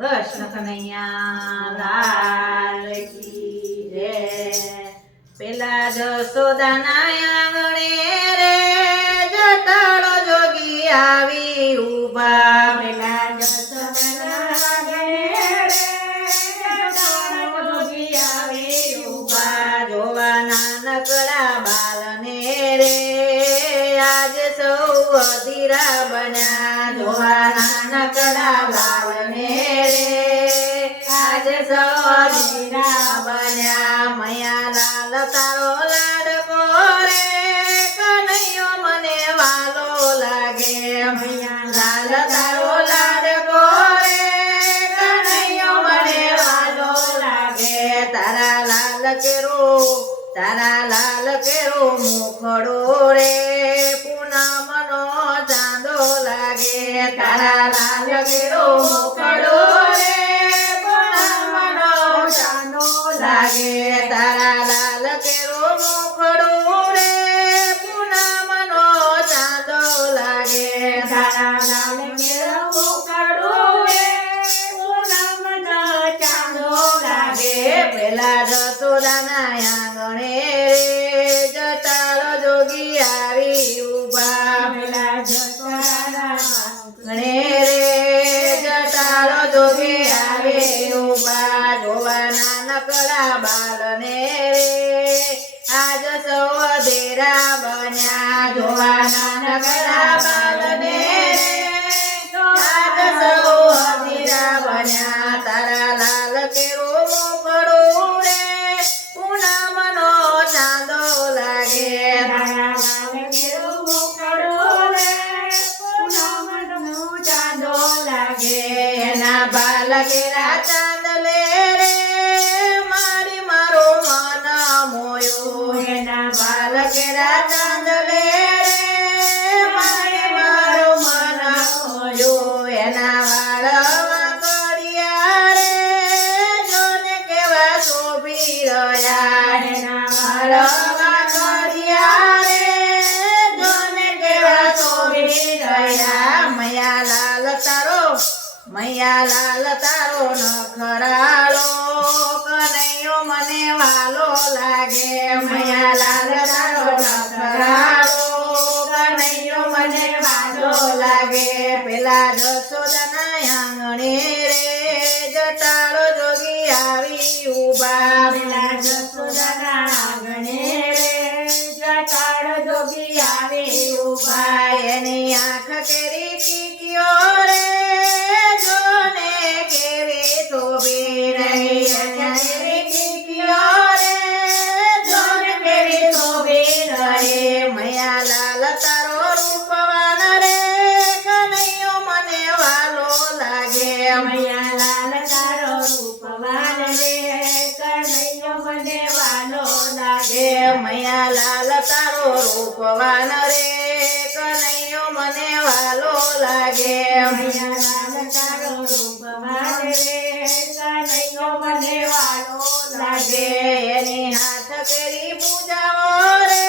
કૃષ્ણ કનૈયા લાલ કી જય. પેલા જશોદાના આંગણે રે જટાળો જોગી આવી ઊભા. પેલા જશોદાના આંગણે રે જટાળો જોગી આવી ઊભા. જોવા નાનકડા બાલને રે આજ સૌ અધીરા બન્યા. જોવા નાનકડા બાલને રે આજ સૌ અધીરા બન્યા. મૈયા લાલ તારો લાડકો રે કનૈયો મને વાલો લાગે. મૈયા લાલ તારો લાડકો રે કનૈયો મને વાલો લાગે. તારા લાલ કેરો મુખડો રે પૂનમનો ચાંદો લાગે. તારા લાલ કેરો મુખડો રે પૂનમનો ચાંદો લાગે. તારા લાલ કેરો મુખડો રે પૂનમનો ચાંદો લાગે. તારા લાલ કેરો મુખડો રે પૂનમનો ચાંદો લાગે. પેલા જશોદાના આંગણે રે જટાળો જોગી આવી ઊભા. પેલા જશોદાના આંગણે રે જટાળો જોગી આવી ઊભા. જોવા નાનકડા બાલને રે આજ સૌ અધેરા બન્યા. જોવા નાનકડા બાલને રે આજ સૌ અધેરા બન્યા. તારા લાલ કેરો મુખડો રે પૂનમનો ચાંદો લાગે. તારા લાલ કેરો મુખડો રે પૂનમનો ચાંદો લાગે. એના બાલ કેરા ચાંદલે રે મારો મન મોયો. એના બાલ કેરા ચાંદલે રે મારો મન મોયો. એના વાળ વાંકડિયા રે જોને કેવા શોભી રહ્યા. એના વાળ વાંકડિયા રે જોને કેવા શોભી રહ્યા. મૈયા લાલ તારો નખરાળો કનૈયો મને વાલો લાગે. મૈયા લાલ તારો નખરાળો કનૈયો મને વાલો લાગે. પેલા જશોદાના આંગણે રે જટાળો જોગી આવી ઊભા. પેલા જશોદાના આંગણે રે જટાળો જોગી આવી ઊભા. એની આંખ કેરી ટીકીઓ રે જોને કેવી શોભી રહી. એની કેરી ટીકીઓ રે જોને કેવી શોભી રહી. મૈયા લાલ તારો રૂપવાન રે કનૈયો મને વાલો લાગે. મૈયા લાલ તારો રૂપવાન રે કનૈયો મને વાલો લાગે. મૈયા લાલ તારો રૂપવાન રે કનૈયો મને વાલો લાગે. મૈયા લાલ તારો રૂપવાન રે કનૈયો મને વાલો લાગે. એની હાથ કેરી પૂજાઓ રે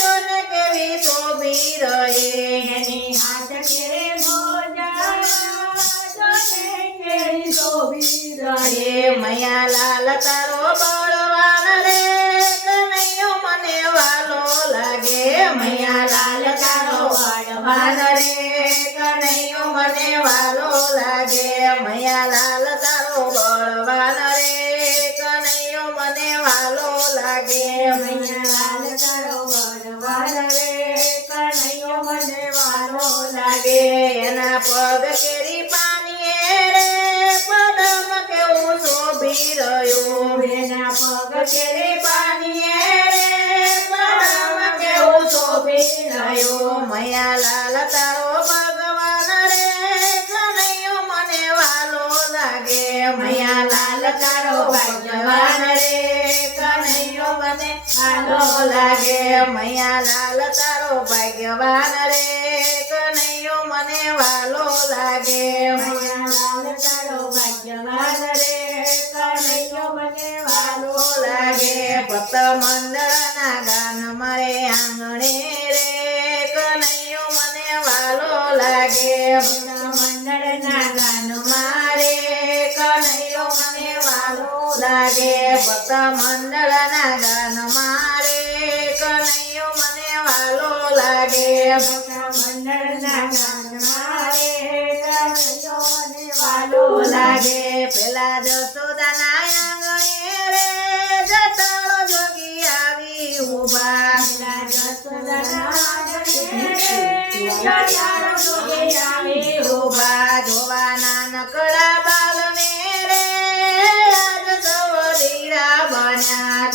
જોને કેવી શોભી રહી. એની હાથ કેરે મોજા કેરી શોભી રહે. મૈયા લાલ તારો બળવાન રે કનૈયો મને વાલો લાગે. મૈયા લાલ તારો બળવાન રે કનૈયો મને વાલો લાગે. મૈયા લાલ તારો બળવાન રે કનૈયો મને વાલો લાગે. મૈયા લાલ તારો બળવાન રે કનૈયો મને વાલો લાગે. એના પગ કેરી પાણીએ રે પદમ કેવું શોભી રહ્યું. એના પગ કેરી પાણીએ રે પદમ કેવું શોભી રહ્યું. મૈયા લાલ તારો ભગવાન રે કનૈયો મને વાલો લાગે. મૈયા લાલ તારો ભગવાન રે કનૈયો મને વાલો લાગે. મૈયા લાલ તારો ભાગ્યવાન રે કનૈયો મને વાલો લાગે. મૈયા લાલ તારો ભાગ્યવાન રે કનૈયો મને વાલો લાગે. ભક્ત મંડળના ગાન મારે આંગણે રે કનૈયો મને વાલો લાગે. મંડળના ગાન મારે લાગે ભક્ત મંડળના ગાન મારે કનૈયો મને વાલો લાગે મંડળના ગાન મારે કનૈયો મને વાલો લાગે પેલા જસોદાના આંગણે રે જટાળો જોગી આવી ઉભા ઉભા જોવા નાનકડા બાલને રે આજ સવરીરા બન્યા